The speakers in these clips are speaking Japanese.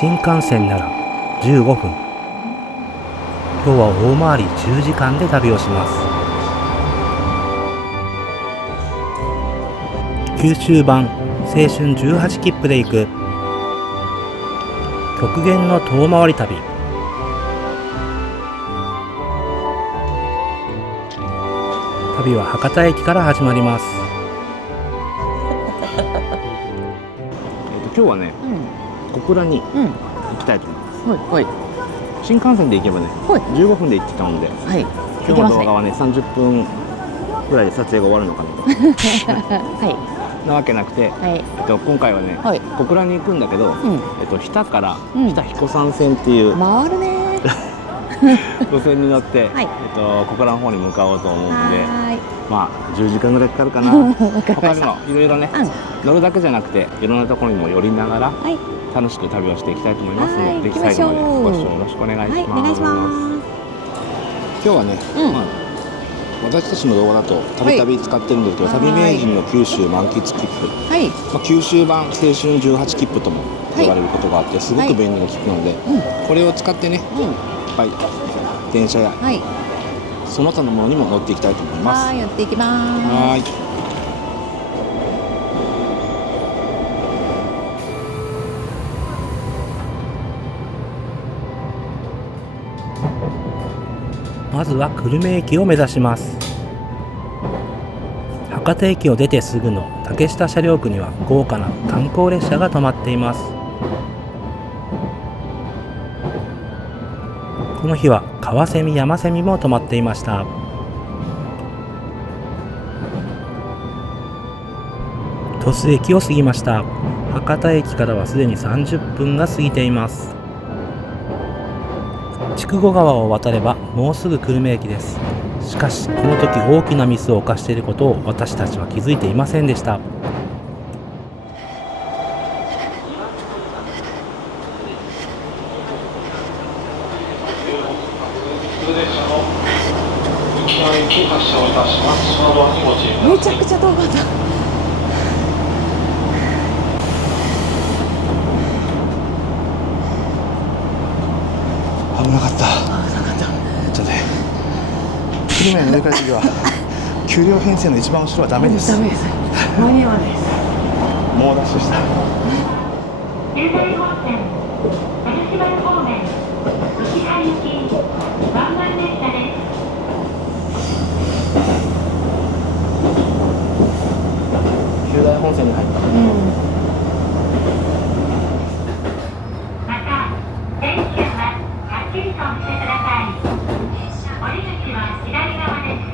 新幹線なら15分。今日は大回り10時間で旅をします。九州版青春18切符で行く極限の遠回り旅。旅は博多駅から始まります。今日はね、小倉に行きたいと思います。はい。新幹線で行けばね、15分で行ってたので、今日の動画はね、30分ぐらいで撮影が終わるのかなと。なわけなくて、今回はね、小倉に行くんだけど、日田から日田彦山線っていう回るね路線に乗って、小倉の方に向かおうと思うので、まあ10時間ぐらいかかるかな。他にもいろいろね、乗るだけじゃなくていろんなところにも寄りながら楽しく旅をしていきたいと思いますので、ぜひ最後までご視聴よろしくお願いします。今日はね、私たちの動画だとたびたび使ってるんですけど、旅名人の九州満喫切符、九州版青春18切符とも言われることがあって、すごく便利な切符なので、これを使ってね、いっぱい電車やその他のものにも乗っていきたいと思います。やっていきます。まずは久留米駅を目指します。博多駅を出てすぐの竹下車両区には豪華な観光列車が止まっています。この日は川蝉山蝉も止まっていました。鳥栖駅を過ぎました。博多駅からはすでに30分が過ぎています。筑後川を渡ればもうすぐ久留米駅です。しかしこの時大きなミスを犯していることを私たちは気づいていませんでした。めちゃくちゃ遠かった。危なかった。ちょっとね、久留米の上から次は9両編成の一番後ろはダメです。間に合わないです。猛ダッシュした。九大本線、私原方面、石原行き、ワンマン列車です。九大本線に入った。また、電車ははっきりとお見せください。降り口は左側です。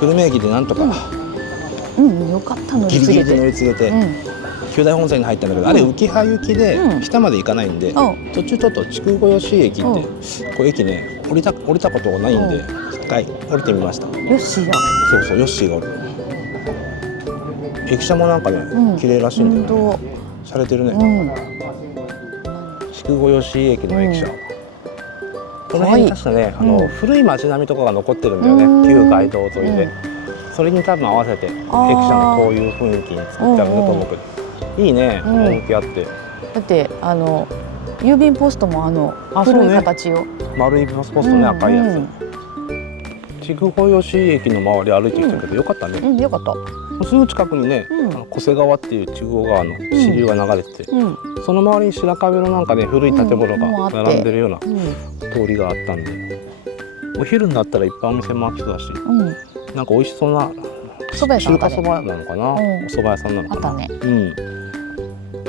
久留米駅でなんとか、よかったのギリギリで乗り継げて、九大本線に入ったんだけど、あれ浮羽行きで北まで行かないんで、途中ちょっと筑後吉駅ってこう駅ね、降りたことがないんで一回降りてみました。ヨッシーだ。そうヨッシーがおる。駅舎もなんかね、綺麗らしいんだよね。洒落てるね。筑後吉駅の駅舎。この辺に確かね、古い街並みとかが残ってるんだよね、旧街道沿いで。それに多分合わせて駅舎もこういう雰囲気に作ってあるんだと思うけど、いいね、趣あって。だって郵便ポストも古い形よ。丸いポストね、赤いやつ。筑後吉駅の周り歩いてきたけど、よかったね。よかった。すぐ近くにね、巨瀬川っていう筑後川の支流が流れてて、その周りに白壁のなんかね、古い建物が並んでるような通りがあったんで、お昼になったらいっぱいお店も開きそうだし、なんか美味しそうな中華そばなのかな、お蕎麦屋さんなのかな。あったね。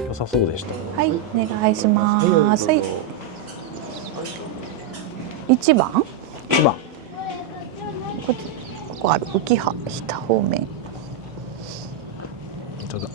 良さそうでした。はい、お願いします。1番1番ここある浮羽日田方面。本当だ。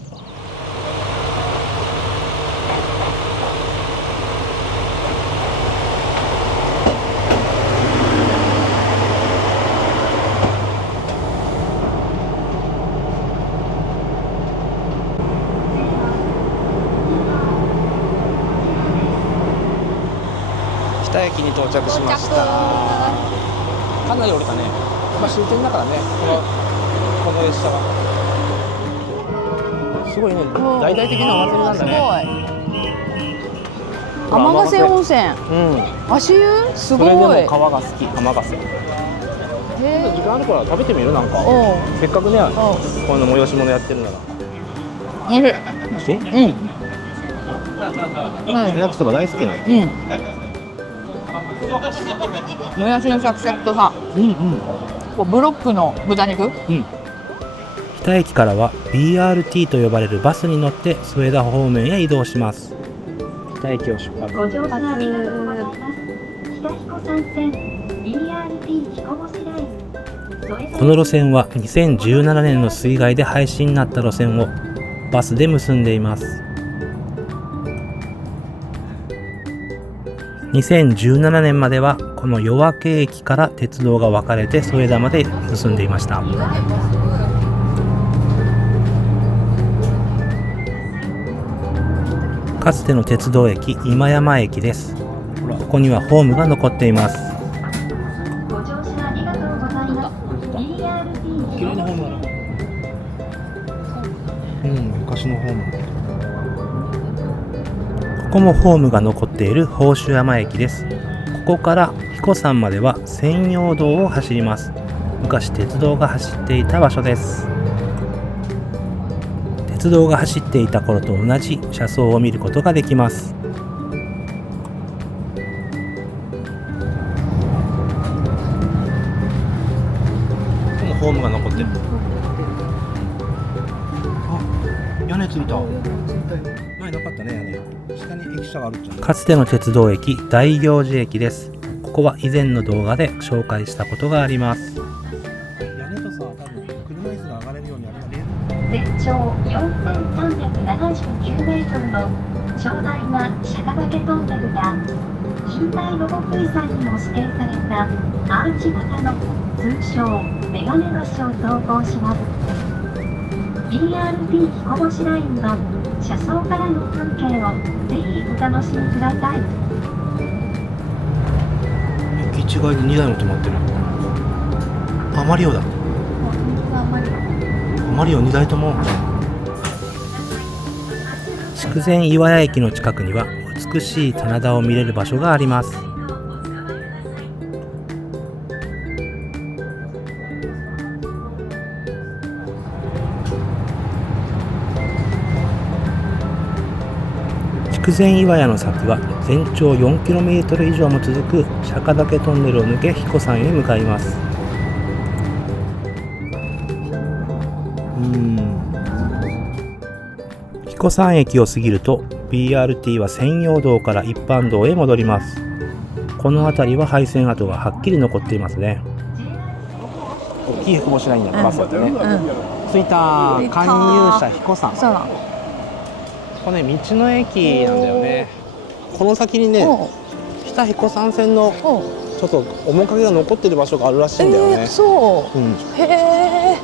駅に到着しました。かなり降りたね。まあ終点だからね、この列車は。すごいね、大々的なお祭りなんだね。天ヶ瀬温泉。足湯すごい。それでも川が好き、天ヶ瀬。時間あるから食べてみるなんか。せっかくね、この催し物やってるなら。焼きそば大好きなの。もやしのシャキシャキとさ、ブロックの豚肉。北駅からは BRT と呼ばれるバスに乗って添田方面へ移動します。北駅を出発。ご乗車ありがとうございます。北彦山線 BRT 彦星ライン。この路線は2017年の水害で廃止になった路線をバスで結んでいます。2017年まではこの夜明け駅から鉄道が分かれて添田まで結んでいました。かつての鉄道駅今山駅です。ここにはホームが残っています。ご乗車ありがとうございます。BRT 綺麗なホームだな。昔のホーム。ここもホームが残っている宝珠山駅です。ここから彦山までは専用道を走ります。昔鉄道が走っていた場所です。鉄道が走っていた頃と同じ車窓を見ることができます。ここもホームが残ってる。あ、屋根ついた。前なかったね、屋根。下に駅舎があるじゃん。かつての鉄道駅大行寺駅です。ここは以前の動画で紹介したことがあります。屋根とさ、多分車椅子が上がれるようにあれが全長4379メートルの長大な釈迦岳トンネルや近代土木遺産にも指定されたアーチ型の通称メガネ橋を走行します。 BRT 彦星ラインの車窓からの風景をぜひお楽しみください。駅違いで2台も止まってる。あまりよだ。あまりよ2台とも。筑前岩屋駅の近くには美しい棚田を見れる場所があります。筑前岩屋の先は全長 4km 以上も続く釈迦岳トンネルを抜け彦山へ向かいます。彦山駅を過ぎると BRT は専用道から一般道へ戻ります。この辺りは廃線跡がはっきり残っていますね。大きい彦星ラインのバスだったね。着いた。勧誘者彦山。そうだ。これね、道の駅なんだよね。この先にね、北彦山線のちょっと面影が残ってる場所があるらしいんだよね。そう。へえ。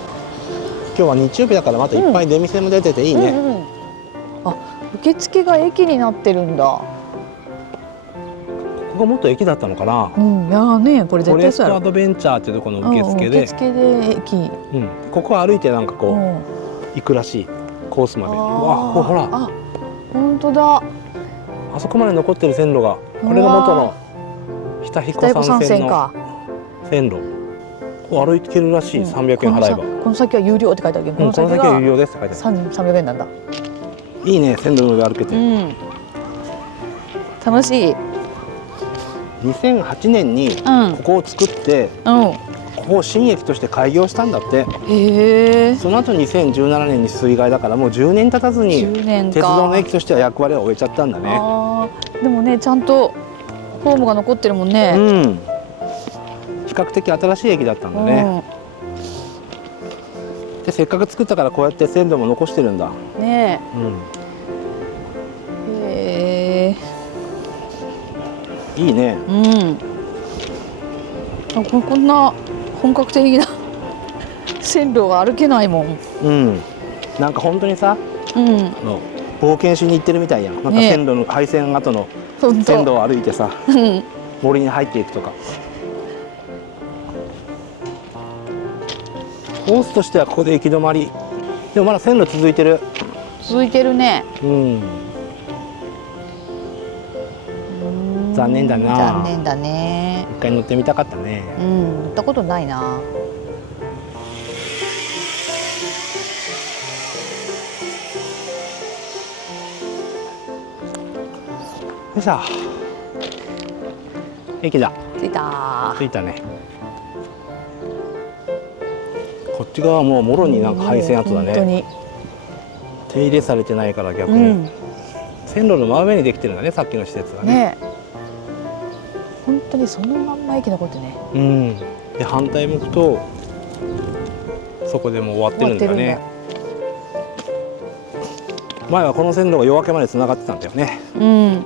今日は日曜日だからまたいっぱい出店も出てていいね。あ、受付が駅になってるんだ。ここもっと駅だったのかな。いやね、これ絶フォレス対そうやろ。トアドベンチャーっていうところの受付で、受付で駅。ここ歩いてなんかこう行くらしいコースまで。うわ、ほら。あ、本当だ。あそこまで残ってる線路が、これが元の北彦山線の線路。こう歩いてるらしい。300円払えば。この先は有料って書いてあるけど、この先は有料ですって書いてある。300円なんだ。いいね、線路の上歩けて。楽しい。2008年にここを作って、ここを新駅として開業したんだって。その後2017年に水害だからもう10年経たずに鉄道の駅としては役割を終えちゃったんだね。でもね、ちゃんとホームが残ってるもんね。比較的新しい駅だったんだね。で、せっかく作ったからこうやって線路も残してるんだね。いいね。こんな本格的な線路は歩けないもん。なんか本当にさ、冒険しに行ってるみたいやん。なんか線路の廃線跡の線路を歩いてさ、森に入っていくとか。コースとしてはここで行き止まり。でもまだ線路続いてる。続いてるね。うん。残念だな。残念だね。一回乗ってみたかったね。うん、乗ったことないな。よいしょ。駅だ。着いた。着いたね。こっち側はもうもろになんか廃線跡だね。本当に。手入れされてないから逆に、うん、線路の真上にできてるんだね、さっきの施設がね。ね。本当にそのまんま駅残ってね。うん。で反対向くとそこでもう終わってるんだよね。前はこの線路が夜明けまで繋がってたんだよね。うん。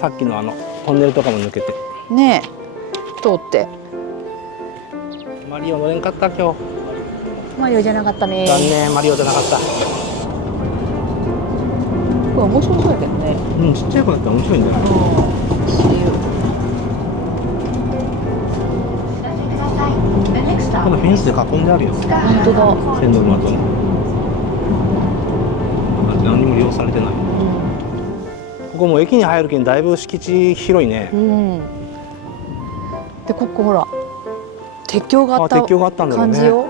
さっきのトンネルとかも抜けて。ねえ、通って。マリオ乗れんかった今日。マリオじゃなかったね。残念、マリオじゃなかった。これ面白そうやけどね。うん、ちっちゃい子だったら面白いんじゃない。このフェンスで囲んであるよ。本当だ。線路の後に。何にも利用されてない。ここも駅に入るけんだいぶ敷地広いね。うん。でここほら鉄橋があった鉄橋があったんだろうね。感じよ。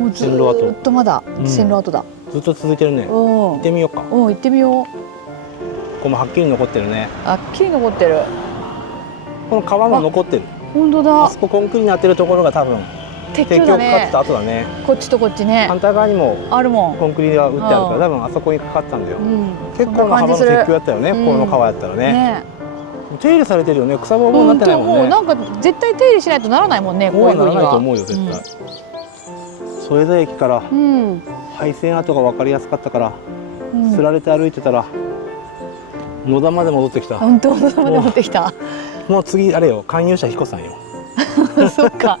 もうずーっとまだ線路跡だ。ずっと続いてるね。うん。行ってみようか。うん、行ってみよう。ここもはっきり残ってるね。あっきり残ってる。この川も残ってる。本当だ。あそこコンクリになってるところが多分鉄鉄橋かかって橋だね。た後だね。こっちとこっちね。反対側にもあるもん。コンクリが打ってあるから多分あそこにかかってたんだよ。うん。結構な幅の鉄橋だったよね。うんこの川やったらね。ね。手入れされてるよね。草ぼうぼうになってないもんね。もうなんか絶対手入れしないとならないもんね。こういうなら風には。ないと思うよ絶対。添田駅からうん。廃線跡が分かりやすかったからうんつられて歩いてたら野田まで戻ってきた。本当のまで持ってきた。もう次あれよ、勧誘者彦さんよ。そっか。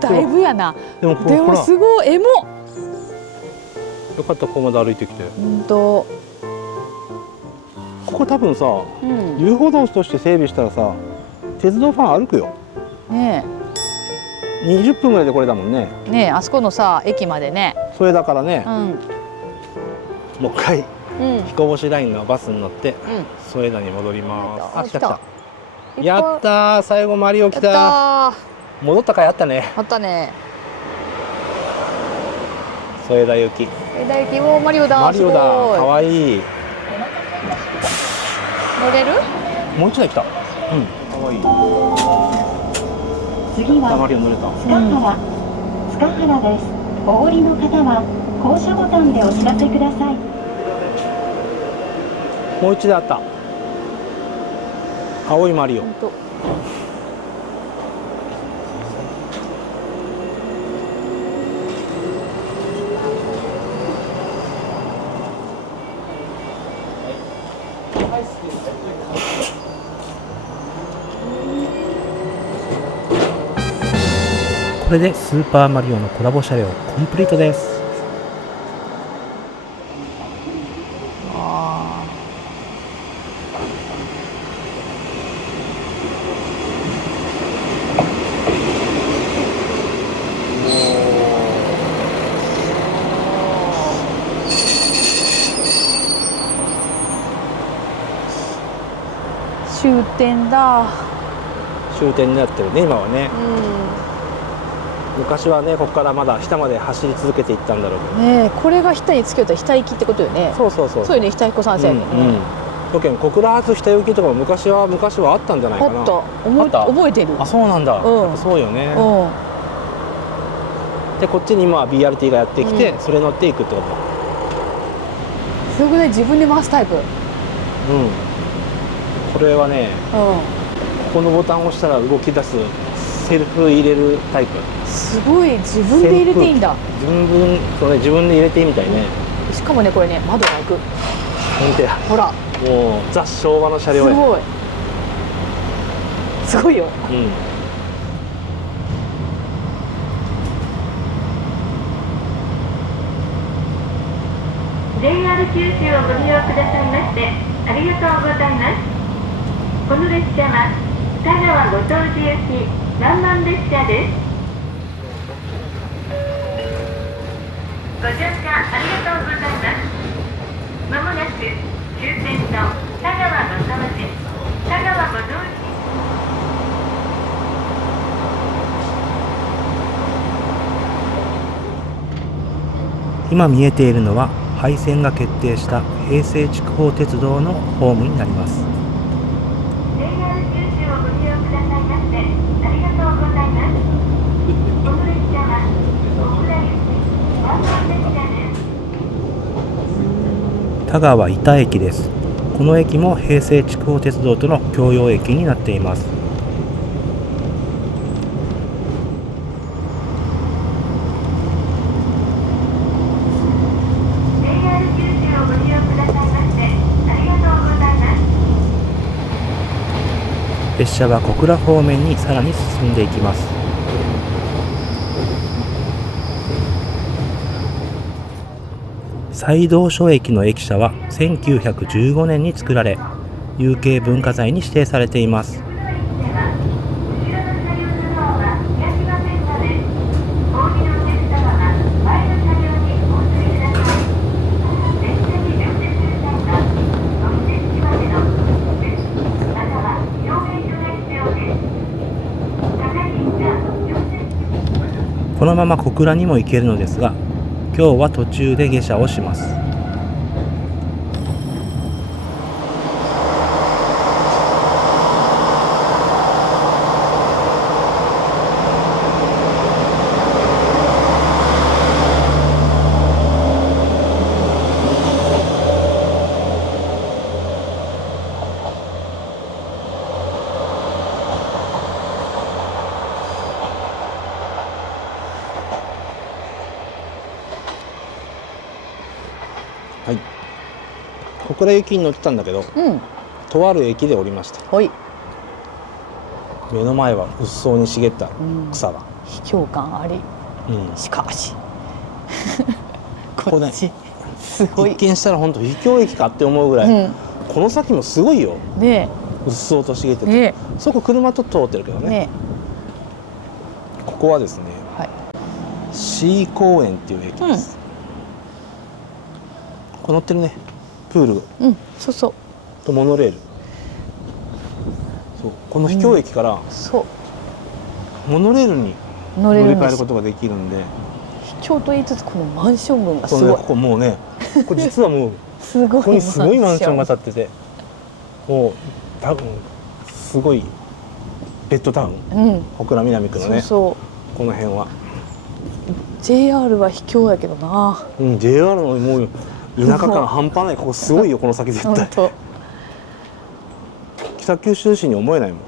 だいぶやな。でもでもほらすごいエモ。よかったここまで歩いてきて。本当。ここ多分さ、うん。遊歩道として整備したらさ、鉄道ファン歩くよ。ね20分ぐらいでこれだもんね。え、ねえ、あそこのさ駅までね。それだからね、うん。もう一回うん。彦星ラインのバスに乗ってうん。添田に戻ります。あ、来た来た。いっぱいやったー、最後マリオ来た。やった戻った回あったね。ー。あったね。添田行き。大輝もマリオだ。マリオだ。すごい可愛い。乗れる？もう一台来た。うん。可愛い。次はマリオ乗れた。塚原です。お降りの方は降車ボタンでお知らせください。もう一台あった。青いマリオ。本当。これでスーパーマリオのコラボ車両コンプリートです。終点だ。終点になってるね、今はね。う昔はね、ここからまだ下まで走り続けていったんだろうけど。ん。ねえ、これが日田につけた日田行きってことよね。そうそうそう。そうよね、日田彦山線やけどね。だけど小倉発下行きとかも昔はあったんじゃないかな。あった。覚えてる。あ、そうなんだ。うんやっぱそうよね。うん。で、こっちに今 BRT がやってきて、それ乗っていくってことだ。すごくね、自分で回すタイプ。うん。これはね、うこのボタンを押したら動き出すセルフ入れるタイプ。ん。すごい、自分で入れていいんだ。自分で入れていいみたいね。しかもね、これね、窓が開く。本当や。ほら。もうザ昭和の車す両や。ごい。すごいよ。うん。 JR 九州をご利用くださいましてありがとうございます。この列車は田川ご当地行き南満列車です。ご乗車ありがとうございます。まもなく終点の田川ご当地田川ご当地今見えているのは廃線が決定した平成筑豊鉄道のホームになります。 JR 九州をご利用くださいましてありがとうございます。この列車は小倉行き南満列車です。田川井田駅です。この駅も平成筑豊鉄道との共用駅になっています。列車は小倉方面にさらに進んでいきます。西道所駅の駅舎は1915年に作られ、有形文化財に指定されています。このまま小倉にも行けるのですが、今日は途中で下車をします。はい、小倉行きに乗ってたんだけど、とある駅で降りました。はい。目の前はうっそうに茂った草が、秘境感あり。しかしこっちすごい。一見したら本当秘境駅かって思うぐらい、この先もすごいよ。ね、うっそうと茂ってて、そこ車と通ってるけどね。ここはですね、C 公園っていう駅です。ここ乗ってるね、プール、そうそう、とモノレール。そう、この秘境駅から、モノレールに乗り換えることができるんで。秘境と言いつつこのマンション群がすごい。ここもうね、これ実はもうすごい、ここにすごいマンションが建ってて、もう多分すごいベッドタウン、小倉南区のね、この辺は JR は秘境やけどな。JR のもう田舎感半端ない。ここすごいよ、この先絶対。北九州市に思えないも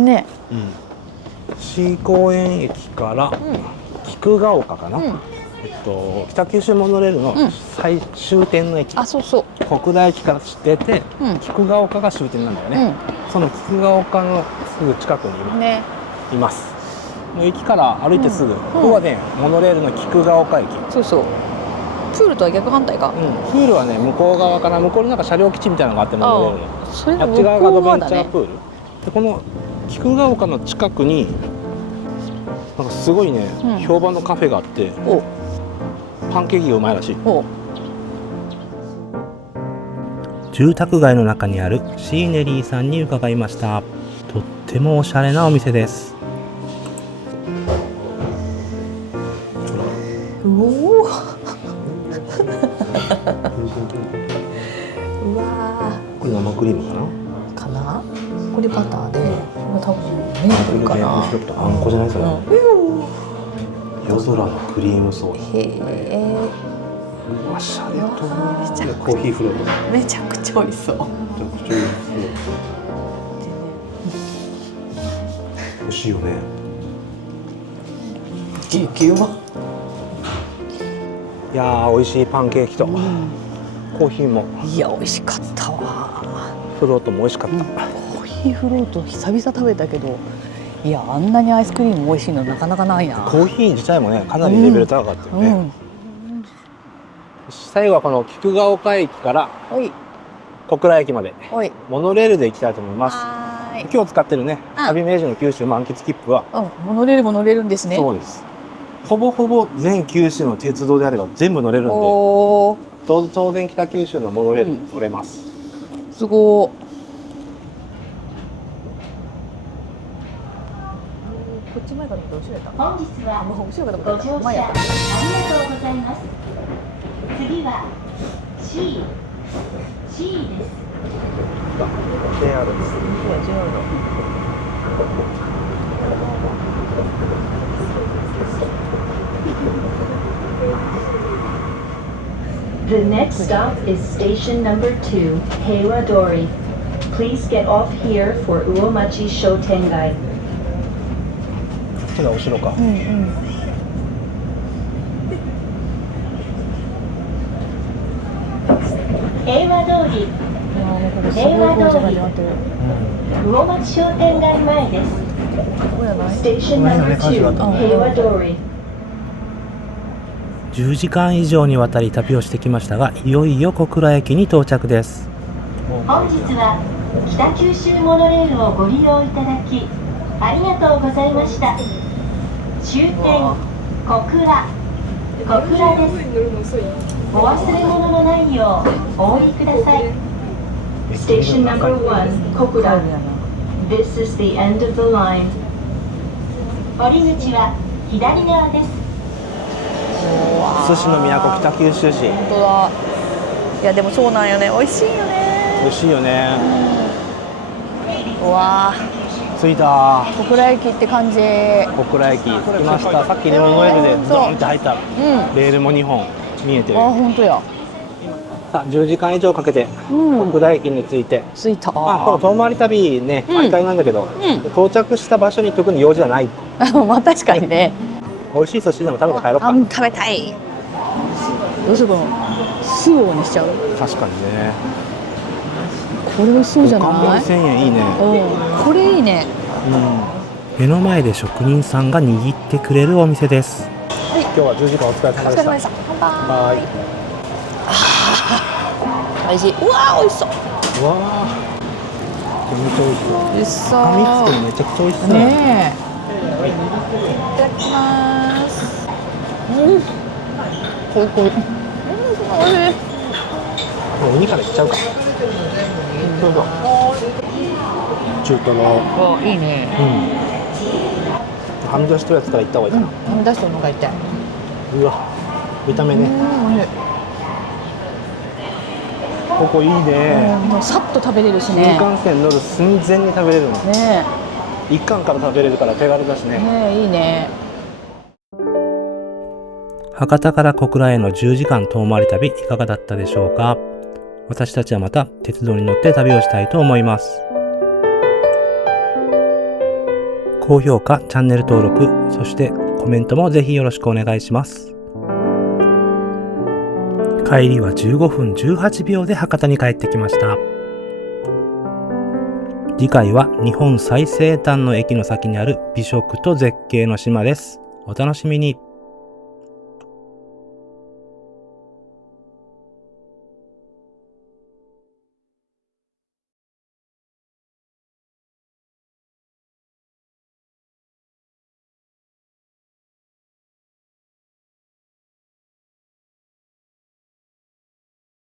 んね。C 公園駅から菊ヶ丘かな、北九州モノレールの最終点の駅、小倉駅から出て、菊ヶ丘が終点なんだよね。その菊ヶ丘のすぐ近くに今います。もう駅から歩いてすぐ、ここはねモノレールの菊ヶ丘駅。そうそう。プールとは逆反対か。プールはね向こう側かな。向こうになんか車両基地みたいなのがあって、モノレールのあっち側がアドベンチャープールで、この菊ヶ丘の近くになんかすごいね、評判のカフェがあって、パンケーキがうまいらしい。住宅街の中にあるシーネリーさんに伺いました。とってもおしゃれなお店です。うわこれ生クリームかな。これバターで、多分メープルかな。あんこじゃないそれ。夜空のクリームソース。へえ。おしゃれと。コーヒーフロート。めちゃくちゃ美味しそう。めちゃくちゃ美味しそう。美味しいよね。激うま。いやー、美味しいパンケーキと、コーヒーも。いや、美味しかったわ。フロートも美味しかった。コーヒーフロート久々食べたけど、いや、あんなにアイスクリーム美味しいのなかなかないな。コーヒー自体もね、かなりレベル高かったよね。最後はこの菊ヶ丘駅から小倉駅までモノレールで行きたいと思います。今日使ってるね、旅明治の九州満喫切符は、モノレールも乗れるんですね。そうです。ほぼほぼ全九州の鉄道であれば全部乗れるんで、当然北九州のモノレール乗れます。すごー。こっち前から見て後ろやった。本日は後ろから見ご乗車ありがとうございます。次は C です。JR です。The next stop is station number 2, Heiwadori. Please get off here for Uomachi Shotengai. こっちが後ろか。平和通り、魚町商店街前です。Station number 2、平和通り。10時間以上にわたり旅をしてきましたが、いよいよ小倉駅に到着です。本日は北九州モノレールをご利用いただきありがとうございました。終点小倉です。お忘れ物のないようお降りください。Station number 1 小倉。This is the end of the line. 降り口は左側です。寿司の都北九州市。本当だ。いやでもそうなんよね。美味しいよね。美味しいよね。うわ着いた。小倉駅って感じ。小倉駅着きました。さっきねモノレールでドーンって入った。レールも2本見えてる。あ、本当や。さあ10時間以上かけて小倉駅に着いて。着いた。この遠回り旅ね毎回なんだけど、到着した場所に特に用事はない。まあ確かにね。美味しい寿司でも食べて帰ろうか。食べたい。どうしようかな。スーオにしちゃう。確かにね。これ美味しそうじゃない。1000円いいね。これいいね。目の前で職人さんが握ってくれるお店です。今日は10時間お疲れ様でした。お疲れ様でした。バイバイ。美味しい。うわー美味しそう。うわーめっちゃ美味しそう。美味しそう。噛みつくのめちゃくちゃ美味しそう。ねえ。いただきます。これ。美味しい。お肉からいっちゃうか。どうぞ。中トロ。いいね。はみ出しとるやつからいった方がいいかな。はみ出しとるのがいて。うわ、見た目ね。ここいいね。もうさっと食べれるしね。新幹線乗る寸前に食べれるの。ね。一貫から食べれるから手軽だしね。ね、いいね。博多から小倉への10時間遠回り旅いかがだったでしょうか。私たちはまた鉄道に乗って旅をしたいと思います。高評価、チャンネル登録、そしてコメントもぜひよろしくお願いします。帰りは15分18秒で博多に帰ってきました。次回は日本最西端の駅の先にある美食と絶景の島です。お楽しみに。